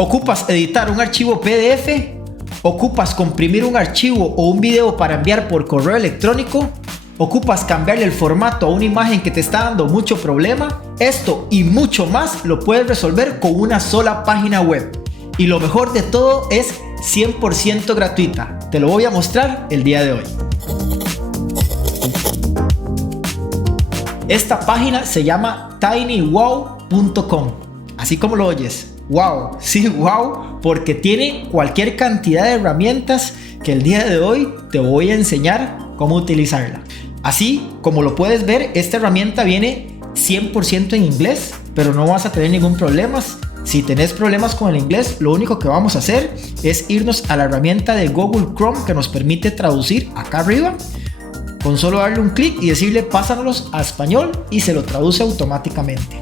¿Ocupas editar un archivo PDF? ¿Ocupas comprimir un archivo o un video para enviar por correo electrónico? ¿Ocupas cambiarle el formato a una imagen que te está dando mucho problema? Esto y mucho más lo puedes resolver con una sola página web. Y lo mejor de todo es 100% gratuita. Te lo voy a mostrar el día de hoy. Esta página se llama tinywow.com. Así como lo oyes. Wow, sí, wow, porque tiene cualquier cantidad de herramientas que el día de hoy te voy a enseñar cómo utilizarla. Así como lo puedes ver, esta herramienta viene 100% en inglés, pero no vas a tener ningún problema. Si tenés problemas con el inglés, lo único que vamos a hacer es irnos a la herramienta de Google Chrome que nos permite traducir acá arriba. Con solo darle un clic y decirle pásanos a español y se lo traduce automáticamente.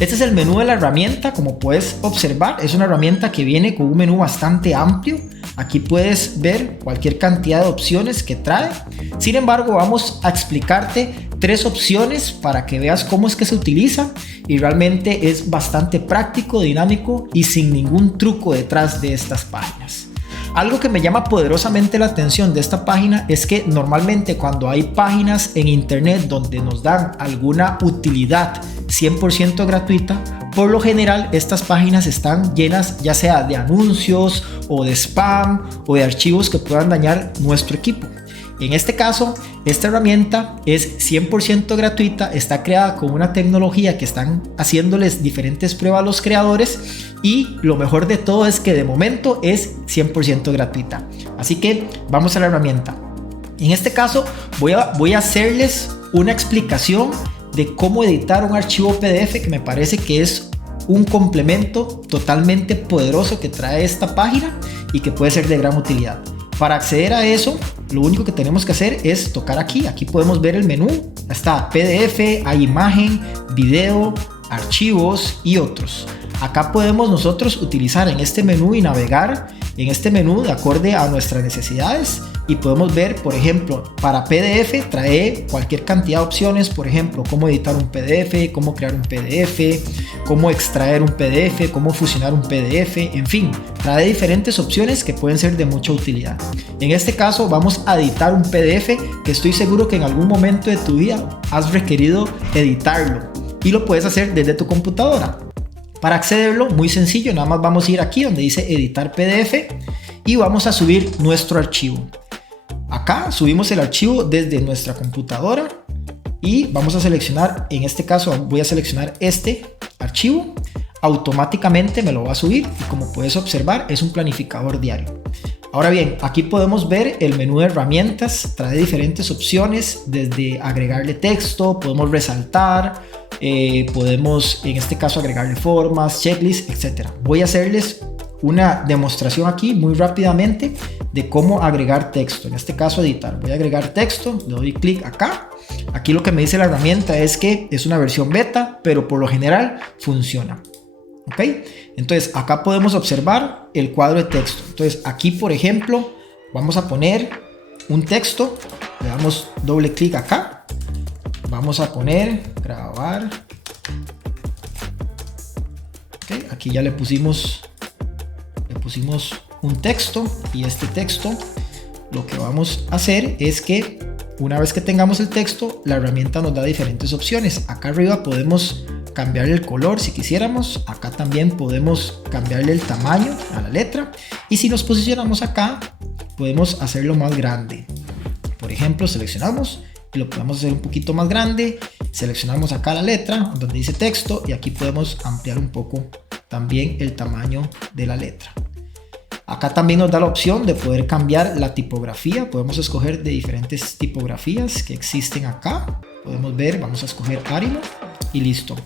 Este es el menú de la herramienta. Como puedes observar, es una herramienta que viene con un menú bastante amplio. Aquí puedes ver cualquier cantidad de opciones que trae. Sin embargo, vamos a explicarte 3 opciones para que veas cómo es que se utiliza, y realmente es bastante práctico, dinámico y sin ningún truco detrás de estas páginas. Algo que me llama poderosamente la atención de esta página es que normalmente cuando hay páginas en internet donde nos dan alguna utilidad 100% gratuita, por lo general estas páginas están llenas ya sea de anuncios o de spam o de archivos que puedan dañar nuestro equipo. En este caso, esta herramienta es 100% gratuita, está creada con una tecnología que están haciéndoles diferentes pruebas a los creadores, y lo mejor de todo es que de momento es 100% gratuita. Así que vamos a la herramienta. En este caso voy a hacerles una explicación de cómo editar un archivo PDF, que me parece que es un complemento totalmente poderoso que trae esta página y que puede ser de gran utilidad. Para acceder a eso, lo único que tenemos que hacer es tocar aquí. Aquí podemos ver el menú. Está PDF, hay imagen, video, archivos y otros. Acá podemos nosotros utilizar en este menú y navegar en este menú de acorde a nuestras necesidades, y podemos ver, por ejemplo, para PDF trae cualquier cantidad de opciones. Por ejemplo, cómo editar un PDF, cómo crear un PDF, cómo extraer un PDF, cómo fusionar un PDF, en fin, trae diferentes opciones que pueden ser de mucha utilidad. En este caso vamos a editar un PDF que estoy seguro que en algún momento de tu vida has requerido editarlo, y lo puedes hacer desde tu computadora. Para accederlo, muy sencillo, nada más vamos a ir aquí donde dice editar PDF y vamos a subir nuestro archivo. Acá subimos el archivo desde nuestra computadora y vamos a seleccionar, en este caso voy a seleccionar este archivo. Automáticamente me lo va a subir, y como puedes observar es un planificador diario. Ahora bien, aquí podemos ver el menú de herramientas, trae diferentes opciones, desde agregarle texto, podemos resaltar, podemos en este caso agregarle formas, checklists, etc. Voy a hacerles una demostración aquí muy rápidamente de cómo agregar texto. En este caso editar, voy a agregar texto, le doy clic acá. Aquí lo que me dice la herramienta es que es una versión beta, pero por lo general funciona. ¿Ok? Entonces acá podemos observar el cuadro de texto. Entonces aquí, por ejemplo, vamos a poner un texto, le damos doble clic acá, vamos a poner grabar. ¿Ok? Aquí ya le pusimos un texto, y este texto lo que vamos a hacer es que una vez que tengamos el texto, la herramienta nos da diferentes opciones. Acá arriba podemos cambiarle el color si quisiéramos. Acá también podemos cambiarle el tamaño a la letra, y si nos posicionamos acá podemos hacerlo más grande. Por ejemplo, seleccionamos y lo podemos hacer un poquito más grande. Seleccionamos acá la letra donde dice texto, y aquí podemos ampliar un poco también el tamaño de la letra. Acá también nos da la opción de poder cambiar la tipografía. Podemos escoger de diferentes tipografías que existen acá. Podemos ver, vamos a escoger Arial y listo.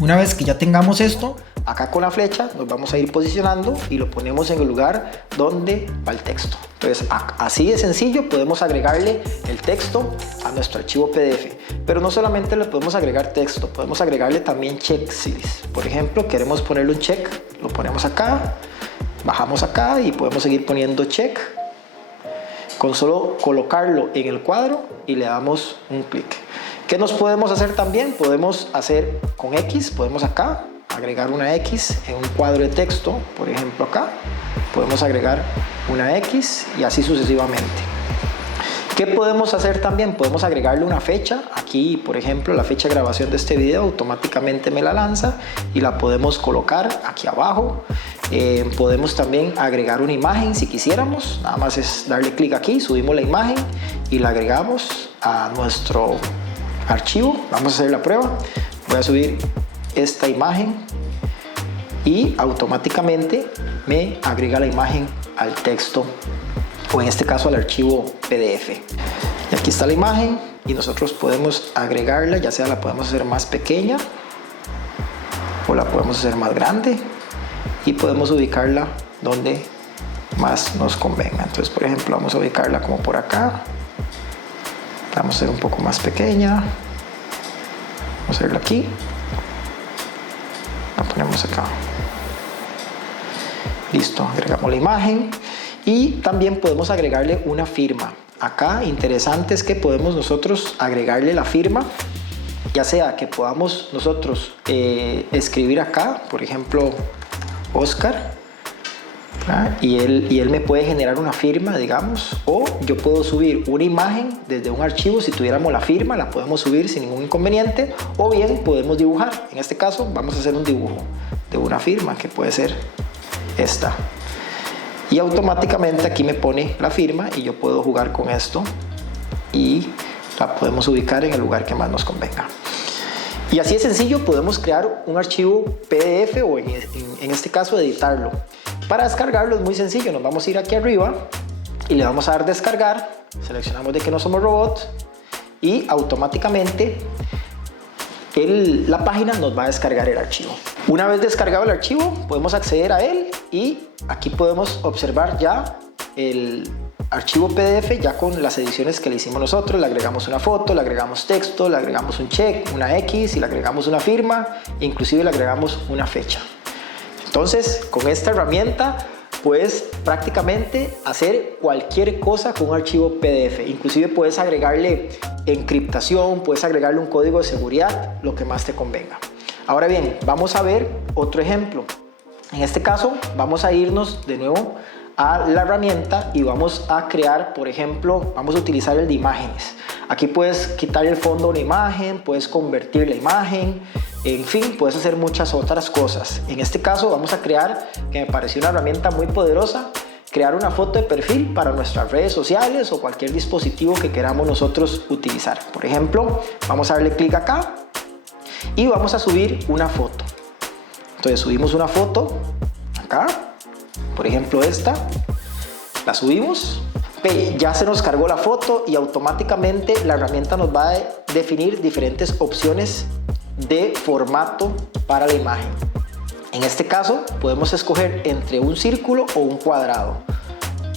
Una vez que ya tengamos esto, acá con la flecha nos vamos a ir posicionando y lo ponemos en el lugar donde va el texto. Entonces así de sencillo podemos agregarle el texto a nuestro archivo PDF. Pero no solamente le podemos agregar texto, podemos agregarle también checklists. Por ejemplo, queremos ponerle un check, lo ponemos acá, bajamos acá y podemos seguir poniendo check. Con solo colocarlo en el cuadro y le damos un clic. ¿Qué nos podemos hacer también? Podemos hacer con X, podemos acá agregar una X en un cuadro de texto, por ejemplo acá, podemos agregar una X y así sucesivamente. ¿Qué podemos hacer también? Podemos agregarle una fecha. Aquí, por ejemplo, la fecha de grabación de este video automáticamente me la lanza y la podemos colocar aquí abajo. Podemos también agregar una imagen si quisiéramos. Nada más es darle clic aquí, subimos la imagen y la agregamos a nuestro archivo. Vamos a hacer la prueba. Voy a subir esta imagen y automáticamente me agrega la imagen al texto, o en este caso al archivo PDF. Y aquí está la imagen y nosotros podemos agregarla, ya sea la podemos hacer más pequeña o la podemos hacer más grande y podemos ubicarla donde más nos convenga. Entonces, por ejemplo, vamos a ubicarla como por acá. Vamos a hacer un poco más pequeña. Vamos a hacerla aquí. La ponemos acá. Listo, agregamos la imagen. Y también podemos agregarle una firma. Acá interesante es que podemos nosotros agregarle la firma, ya sea que podamos nosotros escribir acá, por ejemplo, Oscar, y él me puede generar una firma, digamos, o yo puedo subir una imagen desde un archivo. Si tuviéramos la firma, la podemos subir sin ningún inconveniente, o bien podemos dibujar. En este caso vamos a hacer un dibujo de una firma que puede ser esta. Y automáticamente aquí me pone la firma y yo puedo jugar con esto y la podemos ubicar en el lugar que más nos convenga. Y así de sencillo podemos crear un archivo PDF o en este caso editarlo. Para descargarlo es muy sencillo, nos vamos a ir aquí arriba y le vamos a dar descargar, seleccionamos de que no somos robots y automáticamente la página nos va a descargar el archivo. Una vez descargado el archivo podemos acceder a él y aquí podemos observar ya el archivo PDF ya con las ediciones que le hicimos nosotros. Le agregamos una foto, le agregamos texto, le agregamos un check, una X y le agregamos una firma, inclusive le agregamos una fecha. Entonces, con esta herramienta puedes prácticamente hacer cualquier cosa con un archivo PDF. Inclusive puedes agregarle encriptación, puedes agregarle un código de seguridad, lo que más te convenga. Ahora bien, vamos a ver otro ejemplo. En este caso vamos a irnos de nuevo a la herramienta y vamos a crear, por ejemplo, vamos a utilizar el de imágenes. Aquí puedes quitar el fondo a una imagen, puedes convertir la imagen, en fin, puedes hacer muchas otras cosas. En este caso vamos a crear, que me pareció una herramienta muy poderosa, crear una foto de perfil para nuestras redes sociales o cualquier dispositivo que queramos nosotros utilizar. Por ejemplo, vamos a darle clic acá y vamos a subir una foto. Entonces subimos una foto acá, por ejemplo esta, la subimos, ya se nos cargó la foto y automáticamente la herramienta nos va a definir diferentes opciones de formato para la imagen. En este caso podemos escoger entre un círculo o un cuadrado.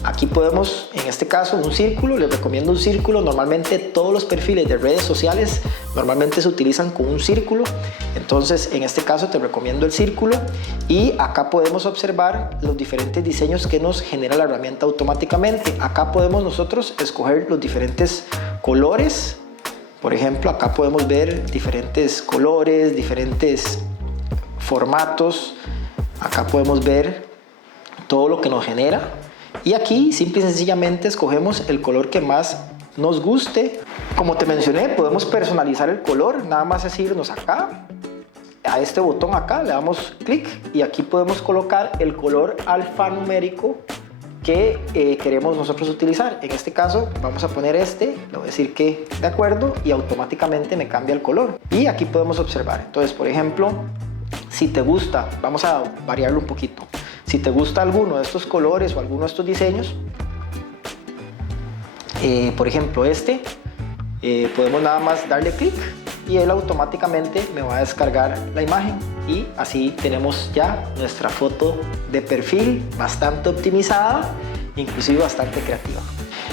Aquí podemos, en este caso, un círculo. Les recomiendo un círculo. Normalmente todos los perfiles de redes sociales normalmente se utilizan con un círculo. Entonces, en este caso te recomiendo el círculo. Y acá podemos observar los diferentes diseños que nos genera la herramienta automáticamente. Acá podemos nosotros escoger los diferentes colores. Por ejemplo, acá podemos ver diferentes colores, diferentes formatos. Acá podemos ver todo lo que nos genera. Y aquí simple y sencillamente escogemos el color que más nos guste. Como te mencioné, podemos personalizar el color. Nada más es irnos acá, a este botón acá, le damos clic y aquí podemos colocar el color alfanumérico que queremos nosotros utilizar. En este caso vamos a poner este, le voy a decir que de acuerdo y automáticamente me cambia el color. Y aquí podemos observar. Entonces, por ejemplo, si te gusta, vamos a variarlo un poquito. Si te gusta alguno de estos colores o alguno de estos diseños, por ejemplo podemos nada más darle clic y él automáticamente me va a descargar la imagen y así tenemos ya nuestra foto de perfil bastante optimizada, inclusive bastante creativa.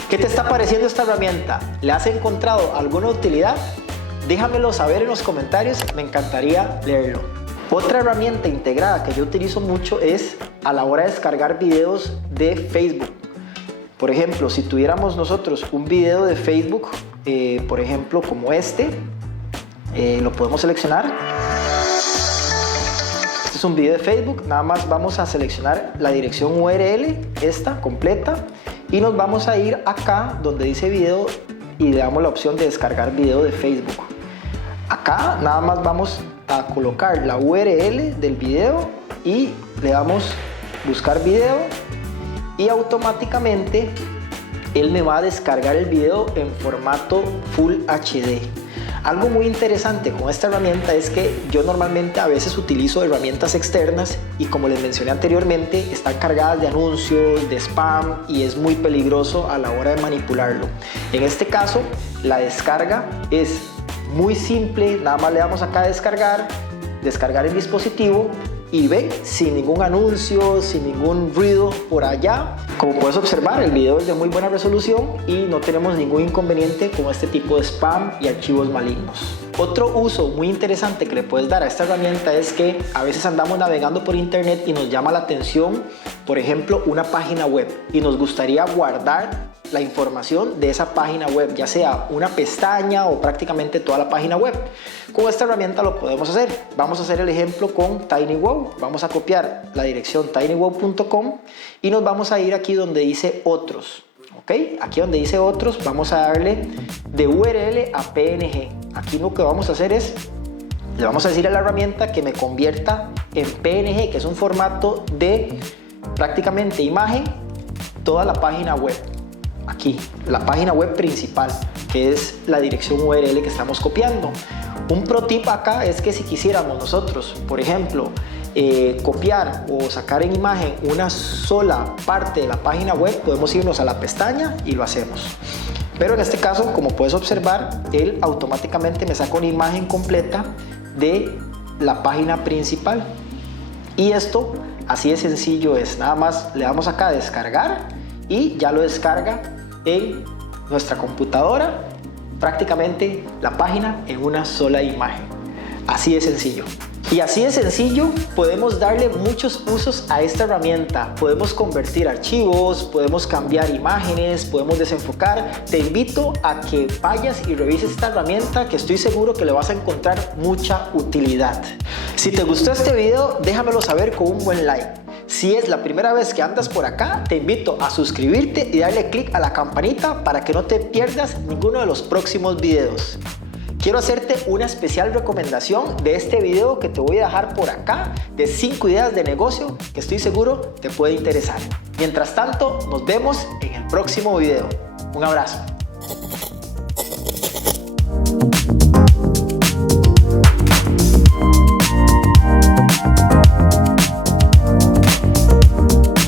¿Qué te está pareciendo esta herramienta? ¿Le has encontrado alguna utilidad? Déjamelo saber en los comentarios, me encantaría leerlo. Otra herramienta integrada que yo utilizo mucho es a la hora de descargar videos de Facebook. Por ejemplo, si tuviéramos nosotros un video de Facebook, por ejemplo como este, lo podemos seleccionar Este es un video de Facebook, nada más vamos a seleccionar la dirección URL, esta completa, y nos vamos a ir acá donde dice video y le damos la opción de descargar video de Facebook. Acá nada más vamos a colocar la URL del video y le damos buscar video y automáticamente él me va a descargar el video en formato Full HD. Algo muy interesante con esta herramienta es que yo normalmente a veces utilizo herramientas externas y, como les mencioné anteriormente, están cargadas de anuncios, de spam, y es muy peligroso a la hora de manipularlo. En este caso, la descarga es muy simple, nada más le damos acá a descargar el dispositivo y ven, sin ningún anuncio, sin ningún ruido por allá. Como puedes observar, el video es de muy buena resolución y no tenemos ningún inconveniente con este tipo de spam y archivos malignos. Otro uso muy interesante que le puedes dar a esta herramienta es que a veces andamos navegando por internet y nos llama la atención, por ejemplo, una página web, y nos gustaría guardar la información de esa página web, ya sea una pestaña o prácticamente toda la página web. Con esta herramienta lo podemos hacer. Vamos a hacer el ejemplo con TinyWow. Vamos a copiar la dirección tinywow.com y nos vamos a ir aquí donde dice otros. ¿Ok? Aquí donde dice otros vamos a darle de URL a PNG. Aquí lo que vamos a hacer es, le vamos a decir a la herramienta que me convierta en PNG, que es un formato de prácticamente imagen, toda la página web. Aquí, la página web principal, que es la dirección URL que estamos copiando. Un pro tip acá es que si quisiéramos nosotros, por ejemplo, copiar o sacar en imagen una sola parte de la página web, podemos irnos a la pestaña y lo hacemos. Pero en este caso, como puedes observar, él automáticamente me saca una imagen completa de la página principal. Y esto, así de sencillo es. Nada más le damos acá a descargar y ya lo descarga en nuestra computadora, prácticamente la página en una sola imagen. Así de sencillo. Y así de sencillo podemos darle muchos usos a esta herramienta. Podemos convertir archivos, podemos cambiar imágenes, podemos desenfocar. Te invito a que vayas y revises esta herramienta, que estoy seguro que le vas a encontrar mucha utilidad. Si te gustó este video, déjamelo saber con un buen like. Si es la primera vez que andas por acá, te invito a suscribirte y darle click a la campanita para que no te pierdas ninguno de los próximos videos. Quiero hacerte una especial recomendación de este video que te voy a dejar por acá, de 5 ideas de negocio que estoy seguro te puede interesar. Mientras tanto, nos vemos en el próximo video. Un abrazo.